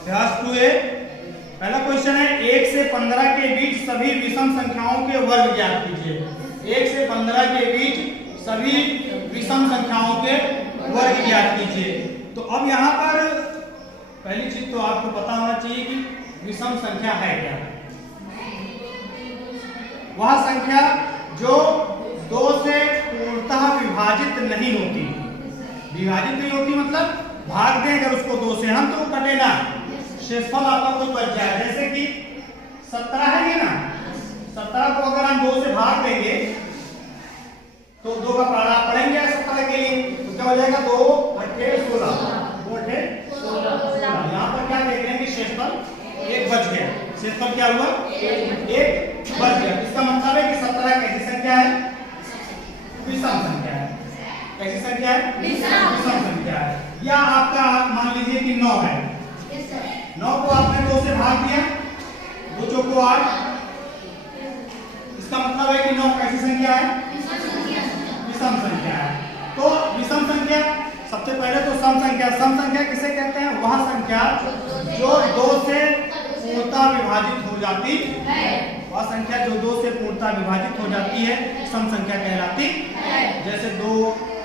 अभ्यास 2A पहला question है 1 से 15 के बीच सभी विषम संख्याओं के वर्ग ज्ञात कीजिए। 1 से 15 के बीच सभी विषम संख्याओं के वर्ग ज्ञात कीजिए। तो अब यहाँ पर पहली चीज तो आपको पता होना चाहिए कि विषम संख्या है क्या। वह संख्या जो 2 से पूर्णतः विभाजित नहीं होती। विभाजित नहीं होती मतलब भाग दें अगर उसको 2 से हम तो कटे ना, शेषफल आपका कोई बच जाए। जैसे कि 17 है ये ना, 17 को अगर हम 2 से भाग देंगे तो 2 का पढ़ा पढ़ेंगे 17 के लिए तो क्या हो जाएगा 2 8 16 2 8 16। यहाँ पर क्या देख रहे हैं कि शेषफल 1 बच गया। शेषफल क्या हुआ 1 बच गया। इसका मतलब है कि 17 कैसी संख्या है, विषम संख्या है। कैसी संख्या है, विषम संख्या है। या आपका मान लीजिए कि 9 है, 9 को आपने 2 से भाग दिया, 2 चौको 8। इसका मतलब है कि 9 कैसी संख्या है, विषम संख्या है। तो विषम संख्या सबसे पहले तो सम संख्या। सम संख्या किसे कहते हैं, वह संख्या जो 2 से पूर्णतः विभाजित हो जाती है। वह संख्या जो 2 से पूर्णतः विभाजित हो जाती है सम संख्या कहलाती है। जैसे 2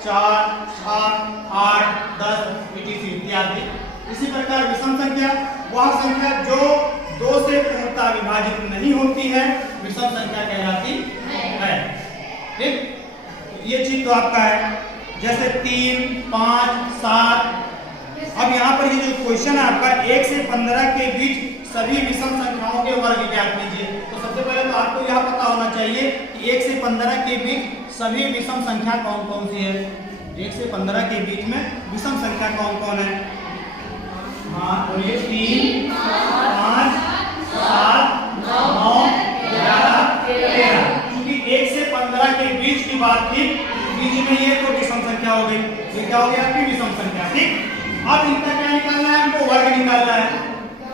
4 6 8 10 इत्यादि। इसी प्रकार विषम संख्या वह संख्या जो 2 से पूर्णतः विभाजित नहीं होती है विषम संख्या कहलाती है। ठीक, ये चीज तो आपका है। जैसे 3 5 7। अब यहाँ पर ये जो क्वेश्चन है आपका 1 से 15 के बीच सभी विषम संख्याओं के वर्ग ज्ञात कीजिए। तो सबसे पहले तो आपको यह पता होना चाहिए कि 1 से 15 के बीच सभी विषम संख्या कौन कौन सी है। 1 से 15 के बीच में विषम संख्या कौन कौन है। हाँ बोलिए 3 5 7 9 11 13। क्योंकि 1 से 15 के बीच की बात थी, बीच में ये तो विषम संख्या हो गई। ये क्या हो गया आपकी विषम संख्या। ठीक, अब इनका क्या निकालना है, हमको वर्ग निकालना है।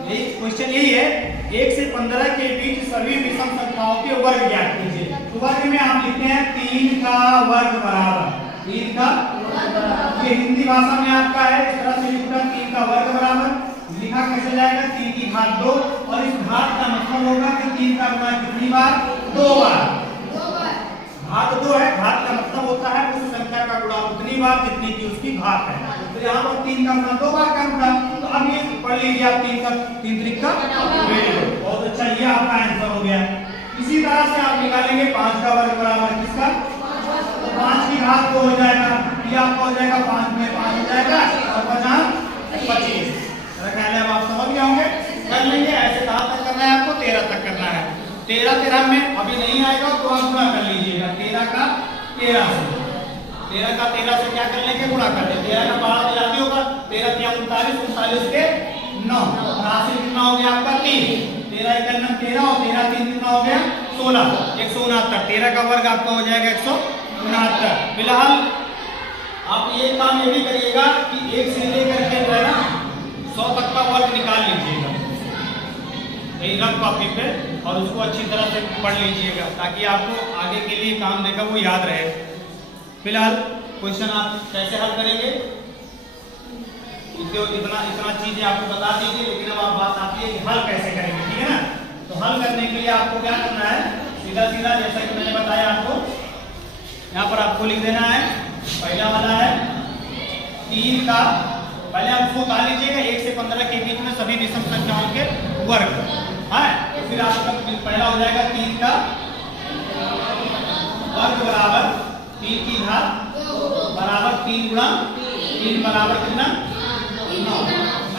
क्वेश्चन यही है 1 से 15 के बीच सभी विषम संख्याओं के वर्ग ज्ञात कीजिए। तो वर्ग में हम लिखते हैं 3 का वर्ग बराबर 3 का। ये हिंदी भाषा में आपका है, इस तरह से लिखना 3 का वर्ग बराबर। लिखा कैसे जाएगा 3 की घात 2 और इस घात का मतलब होगा कि 3 का गुणा कितनी बार, 2 बार। घात 2 है, घात का मतलब होता है उस संख्या का गुणा उतनी बार जितनी की उसकी घात है। तो यहाँ पर 3 का गुणा 2 बार का होगा। तो अब ये पढ़ लीजिए आप 3 का 3 त्रिक का। बहुत अच्छा, ये आपका आंसर हो गया। इसी तरह से आप निकालेंगे 5 का वर्ग बराबर किसका, 5 की घात 2 हो जाएगा। ये आपका हो जाएगा 5 में 5 हो जाएगा और 5 25। ख्याल है आप समझ गए होंगे। कर लेंगे ऐसे कहाँ तक करना है आपको, 13 तक करना है। 13 में अभी नहीं आएगा तो आप गुणा कर लीजिएगा 13 का 13 से। 13 का 13 से क्या कर लेंगे, गुणा कर लेंगे। 13 का 12 जल्दी होगा, 13 क्या 39 39 के 9 हासिल कितना हो गया आपका 3। 13 1 9 13 और 13 3 कितना हो गया 16 169। 13 का वर्ग आपका हो जाएगा 169। फिलहाल आप ये काम ये भी करिएगा कि 1 से लेकर के जो है ना 100 तक का वर्ग निकाल लीजिएगा रफ कॉपी पे और उसको अच्छी तरह से पढ़ लीजिएगा ताकि आपको आगे के लिए काम देगा वो याद रहे। फिलहाल क्वेश्चन आप कैसे हल करेंगे इतना चीजें आपको बता दीजिए, लेकिन अब आप बात आती है कि हल कैसे करेंगे। ठीक है ना, तो हल करने के लिए आपको क्या करना है, सीधा सीधा जैसा कि मैंने बताया आपको यहाँ पर आपको लिख देना है। पहला वाला है 3 का, पहले आप उसको कहा लीजिएगा 1 से 15 के बीच में सभी विषम संख्याओं के वर्ग है। तो फिर आपका पहला हो जाएगा 3 का वर्ग बराबर 3 की घात बराबर 3 गुणा 3 बराबर कितना 9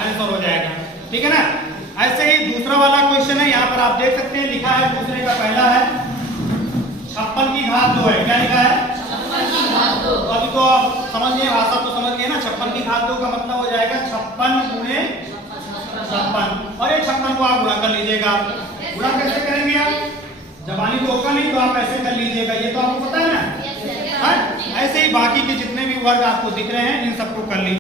आंसर हो जाएगा। ठीक है ना। ऐसे ही दूसरा वाला क्वेश्चन है, यहाँ पर आप देख सकते हैं लिखा है दूसरे का पहला है 56 की घात 2 है। क्या लिखा है 56 की घात 2। अभी तो आप समझ गए, भाषा तो समझ गए ना। 56 की घात 2 का मतलब हो जाएगा 56 गुणे 56 और ये 56 को आप गुणा कर लीजिएगा। गुणा कैसे करेंगे आप, जबानी तो होगा नहीं तो आप ऐसे कर लीजिएगा, ये तो आपको पता है ना। ऐसे ही बाकी के जितने भी वर्ग आपको दिख रहे हैं इन सबको कर लीजिए।